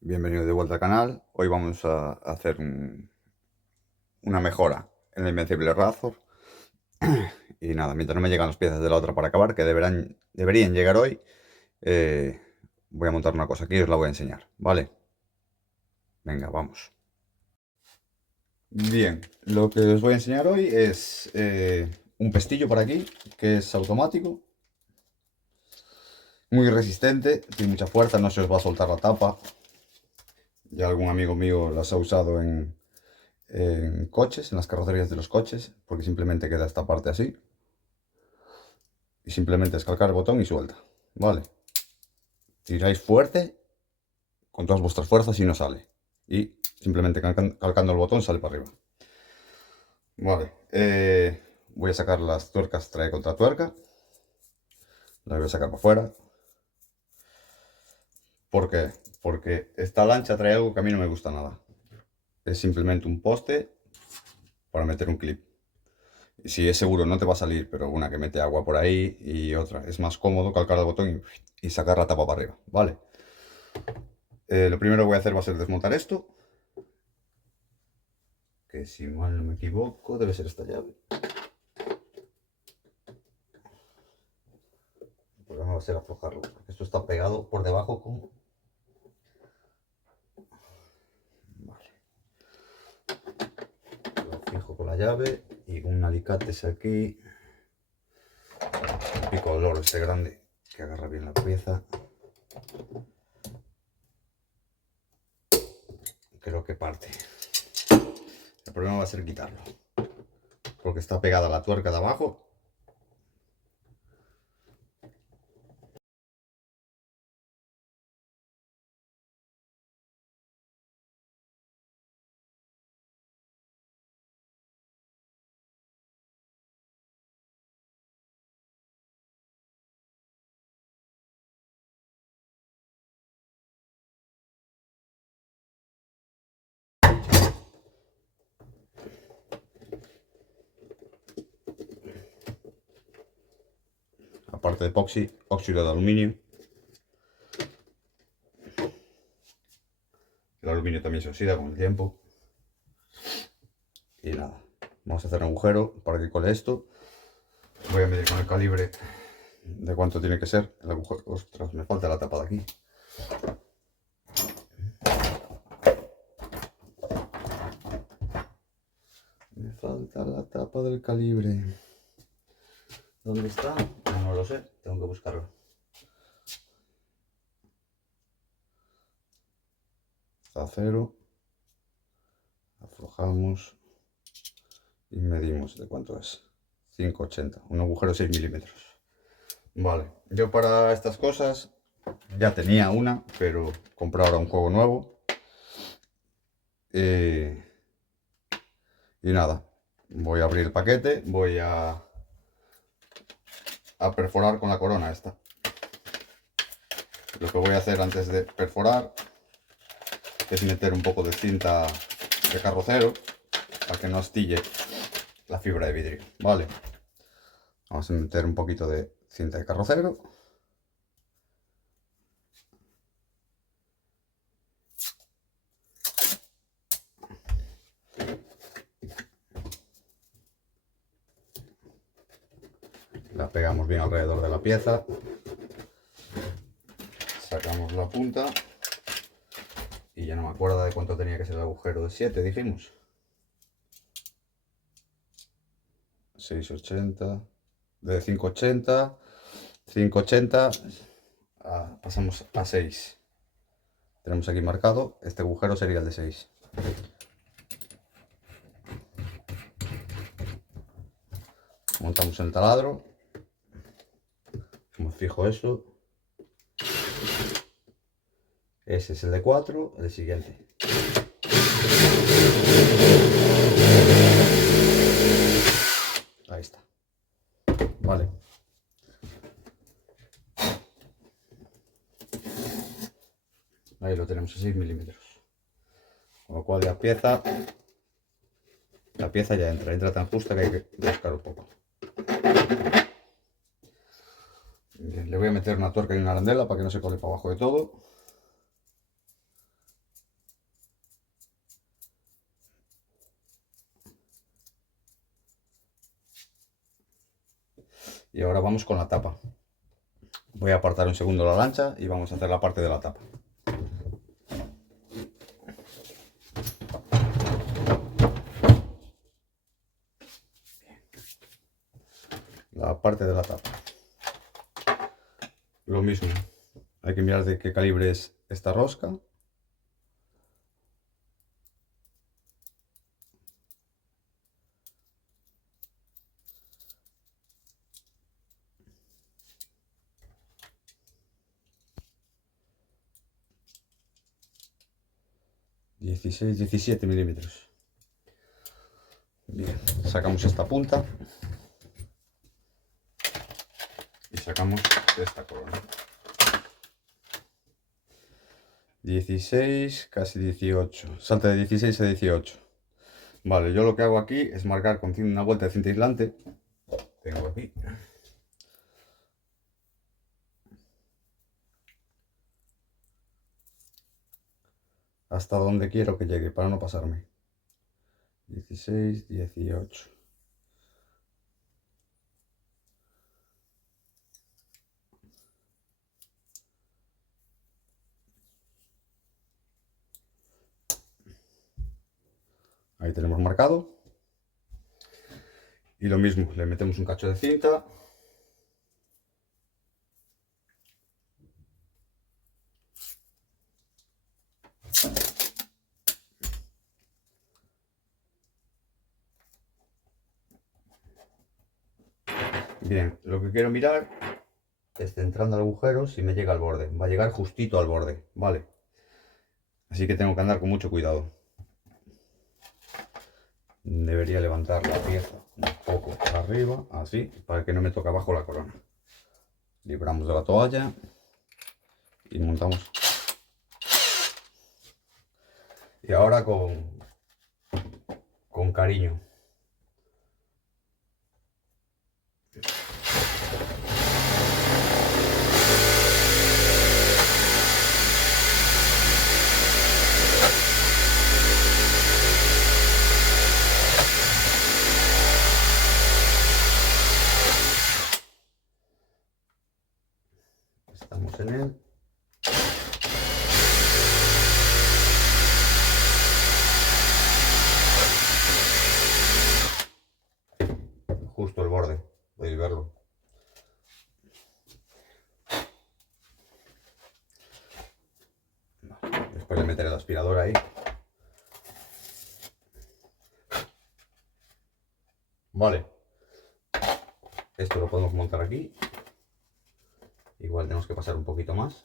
Bienvenido de vuelta al canal. Hoy vamos a hacer una mejora en la Invencible Razor. Y nada, mientras no me llegan las piezas de la otra para acabar, que deberían llegar hoy, eh, voy a montar una cosa aquí y os la voy a enseñar, ¿vale? Venga, vamos. Bien, lo que os voy a enseñar hoy es un pestillo por aquí, que es automático, muy resistente, tiene mucha fuerza, no se os va a soltar la tapa. Ya algún amigo mío las ha usado en coches, en las carrocerías de los coches, porque simplemente queda esta parte así. Y simplemente es calcar el botón y suelta. Vale. Tiráis fuerte con todas vuestras fuerzas y no sale. Y simplemente calcando el botón sale para arriba. Vale. Voy a sacar las tuercas trae contra tuerca. Las voy a sacar para afuera. ¿Por qué? Porque esta lancha trae algo que a mí no me gusta nada. Es simplemente un poste para meter un clip. Si es seguro no te va a salir, pero una que mete agua por ahí y otra. Es más cómodo calcar el botón y sacar la tapa para arriba. Vale. Lo primero que voy a hacer va a ser desmontar esto. Que si mal no me equivoco debe ser esta llave. El problema va a ser aflojarlo, porque esto está pegado por debajo con... Vale. Lo fijo con la llave y con un alicate es aquí. Un pico de oro este grande que agarra bien la pieza. Creo que parte. El problema va a ser quitarlo, porque está pegada la tuerca de abajo. Aparte de epoxi, óxido de aluminio. El aluminio también se oxida con el tiempo. Y nada, vamos a hacer un agujero para que cole esto. Voy a medir con el calibre de cuánto tiene que ser el agujero. Ostras, me falta la tapa de aquí. Me falta la tapa del calibre. ¿Dónde está? No lo sé, tengo que buscarlo. Está a 0. Aflojamos y medimos de cuánto es. 5,80. Un agujero 6 milímetros. Vale, yo para estas cosas ya tenía una, pero compré ahora un juego nuevo. Y nada, voy a abrir el paquete, voy a perforar con la corona esta. Lo que voy a hacer antes de perforar es meter un poco de cinta de carrocero para que no astille la fibra de vidrio. Vale, vamos a meter un poquito de cinta de carrocero. La pegamos bien alrededor de la pieza. Sacamos la punta. Y ya no me acuerdo de cuánto tenía que ser el agujero. De 7 dijimos. 6,80. De 5,80. 5,80. Pasamos a 6. Tenemos aquí marcado. Este agujero sería el de 6. Montamos el taladro. Como fijo eso. Ese es el de 4. El siguiente. Ahí está. Vale. Ahí lo tenemos a 6 milímetros. Con lo cual la pieza ya entra tan justa que hay que buscar un poco. Bien, le voy a meter una tuerca y una arandela para que no se cole para abajo de todo. Y ahora vamos con la tapa. Voy a apartar un segundo la lancha y vamos a hacer la parte de la tapa. La parte de la tapa. Lo mismo, hay que mirar de qué calibre es esta rosca. (16, 17 milímetros). Bien, sacamos esta punta y sacamos esta corona. 16, casi 18. Salta de 16 a 18. Vale, yo lo que hago aquí es marcar con una vuelta de cinta aislante. Tengo aquí. Hasta donde quiero que llegue para no pasarme. 16, 18. Ahí tenemos marcado. Y lo mismo, le metemos un cacho de cinta. Bien, lo que quiero mirar es centrando el agujero si me llega al borde. Va a llegar justito al borde, ¿vale? Así que tengo que andar con mucho cuidado. Debería levantar la pieza un poco arriba, así, para que no me toque abajo la corona. Libramos de la toalla y montamos. Y ahora con cariño. Estamos en él. Justo el borde, podéis verlo. Después le meteré el aspirador ahí. Vale. Esto lo podemos montar aquí. Igual tenemos que pasar un poquito más.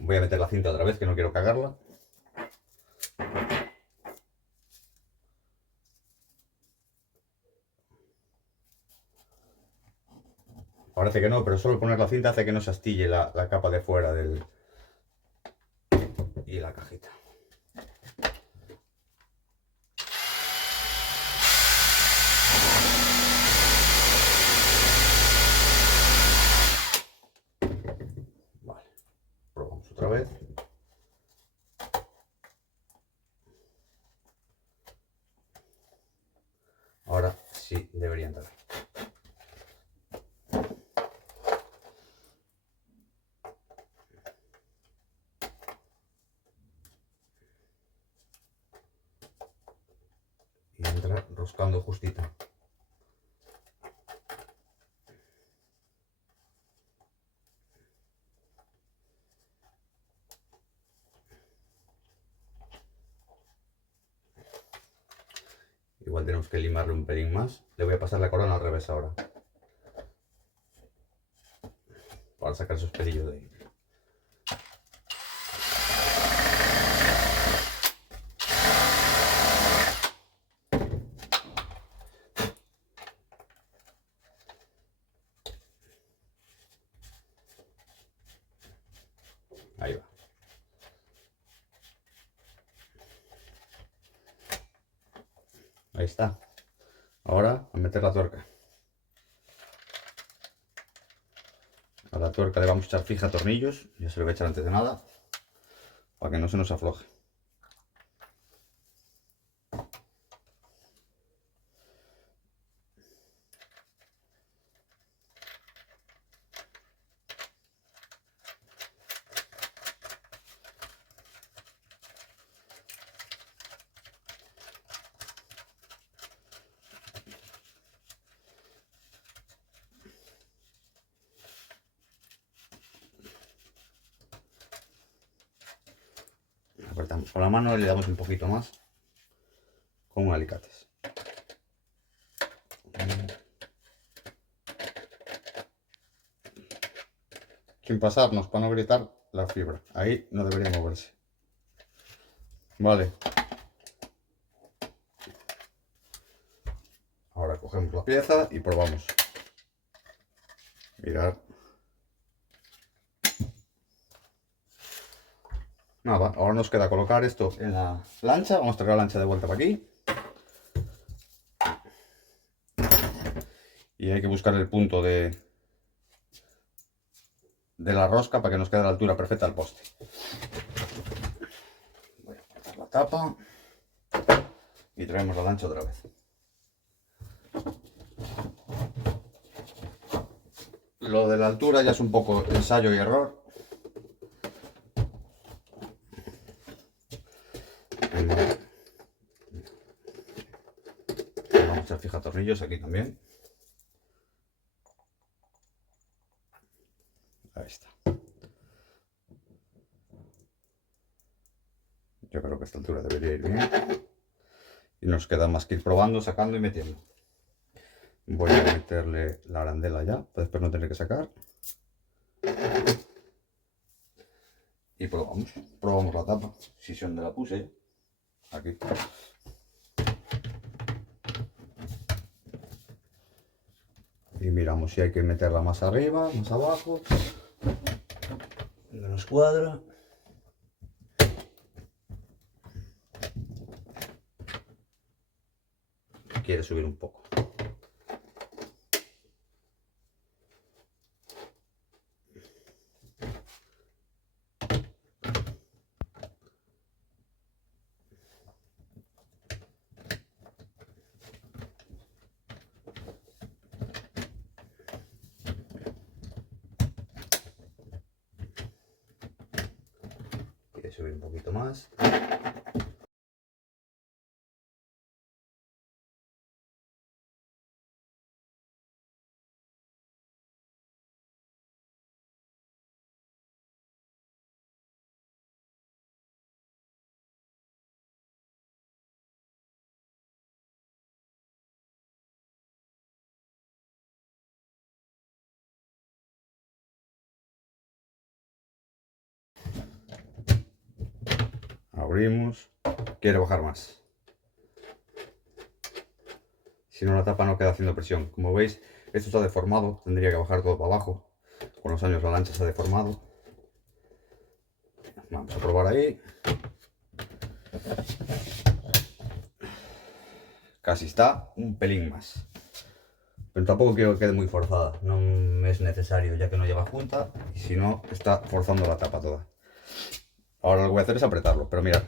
Voy a meter la cinta otra vez, que no quiero cagarla. Parece que no, pero solo poner la cinta hace que no se astille la capa de fuera y la cajita. Vale, probamos otra vez. Ahora sí debería entrar. Y entra roscando justita. Igual tenemos que limarle un pelín más. Le voy a pasar la corona al revés ahora. Para sacar esos pelillos de ahí. Ahí va. Ahí está. Ahora a meter la tuerca. A la tuerca le vamos a echar fija tornillos. Ya se lo voy a echar antes de nada. Para que no se nos afloje. apretamos con la mano y le damos un poquito más con un alicates. Sin pasarnos para no gritar la fibra. Ahí no debería moverse. Vale. Ahora cogemos la pieza y probamos. Mirad. Nada, ahora nos queda colocar esto en la lancha. Vamos a traer la lancha de vuelta para aquí. Y hay que buscar el punto de la rosca para que nos quede a la altura perfecta del poste. Voy a cortar la tapa y traemos la lancha otra vez. Lo de la altura ya es un poco ensayo y error. Vamos a echar fijatornillos aquí también. Ahí está. Yo creo que a esta altura debería ir bien. Y nos queda más que ir probando, sacando y metiendo. Voy a meterle la arandela ya, para después no tener que sacar. Y probamos. Probamos la tapa. Si sé dónde la puse. Aquí. Y miramos si hay que meterla más arriba, más abajo. Donde nos cuadra. Quiere subir un poco. Quiere subir un poquito más. Abrimos. Quiere bajar más. Si no, la tapa no queda haciendo presión. Como veis, esto está deformado. Tendría que bajar todo para abajo. Con los años la lancha se ha deformado. Vamos a probar ahí. Casi está, un pelín más. Pero tampoco quiero que quede muy forzada. No es necesario, ya que no lleva junta. Y si no, está forzando la tapa toda. Ahora lo que voy a hacer es apretarlo, pero mirad.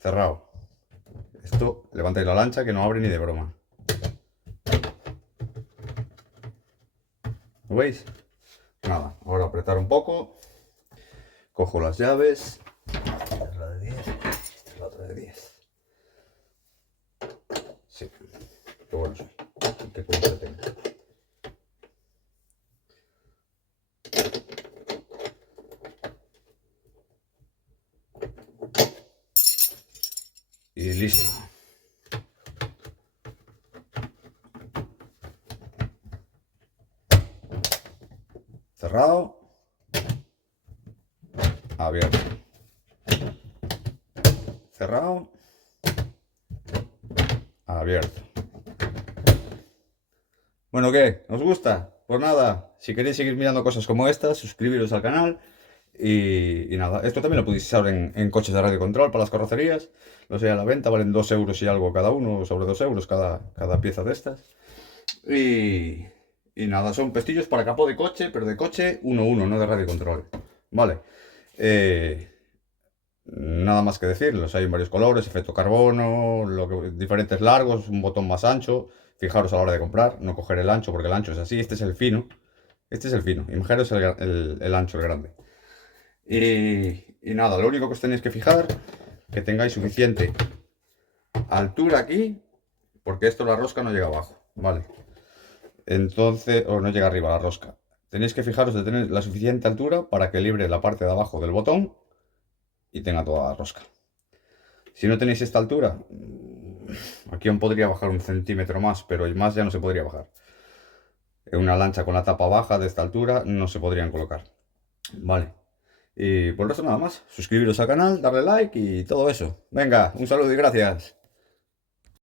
Cerrado. Esto, levantáis la lancha que no abre ni de broma. ¿Lo veis? Nada, ahora apretar un poco. Cojo las llaves. Esta es la de 10. Esta es la otra de 10. Sí. Qué bueno soy. Qué cuenta tengo. Y listo. Cerrado. Abierto. Cerrado. Abierto. Bueno, ¿qué? ¿Os gusta? Pues nada, si queréis seguir mirando cosas como estas, suscribiros al canal. Y nada, esto también lo podéis usar en coches de radio control para las carrocerías. No sé, a la venta valen 2 euros y algo cada uno, sobre 2 euros cada pieza de estas. Y nada, son pestillos para capó de coche, pero de coche 1-1, no de radio control. Vale. Nada más que decir, los hay en varios colores, efecto carbono, diferentes largos, un botón más ancho. Fijaros a la hora de comprar, no coger el ancho porque el ancho es así, este es el fino. Este es el fino, imaginaros el ancho, el grande. Y nada, lo único que os tenéis que fijar, que tengáis suficiente altura aquí, porque esto la rosca no llega abajo, ¿vale? Entonces, o no llega arriba la rosca. tenéis que fijaros de tener la suficiente altura para que libre la parte de abajo del botón y tenga toda la rosca. Si no tenéis esta altura, aquí aún podría bajar 1 centímetro más, pero más ya no se podría bajar. En una lancha con la tapa baja de esta altura no se podrían colocar. Vale. Y por el resto nada más. Suscribiros al canal, darle like y todo eso. Venga, un saludo y gracias.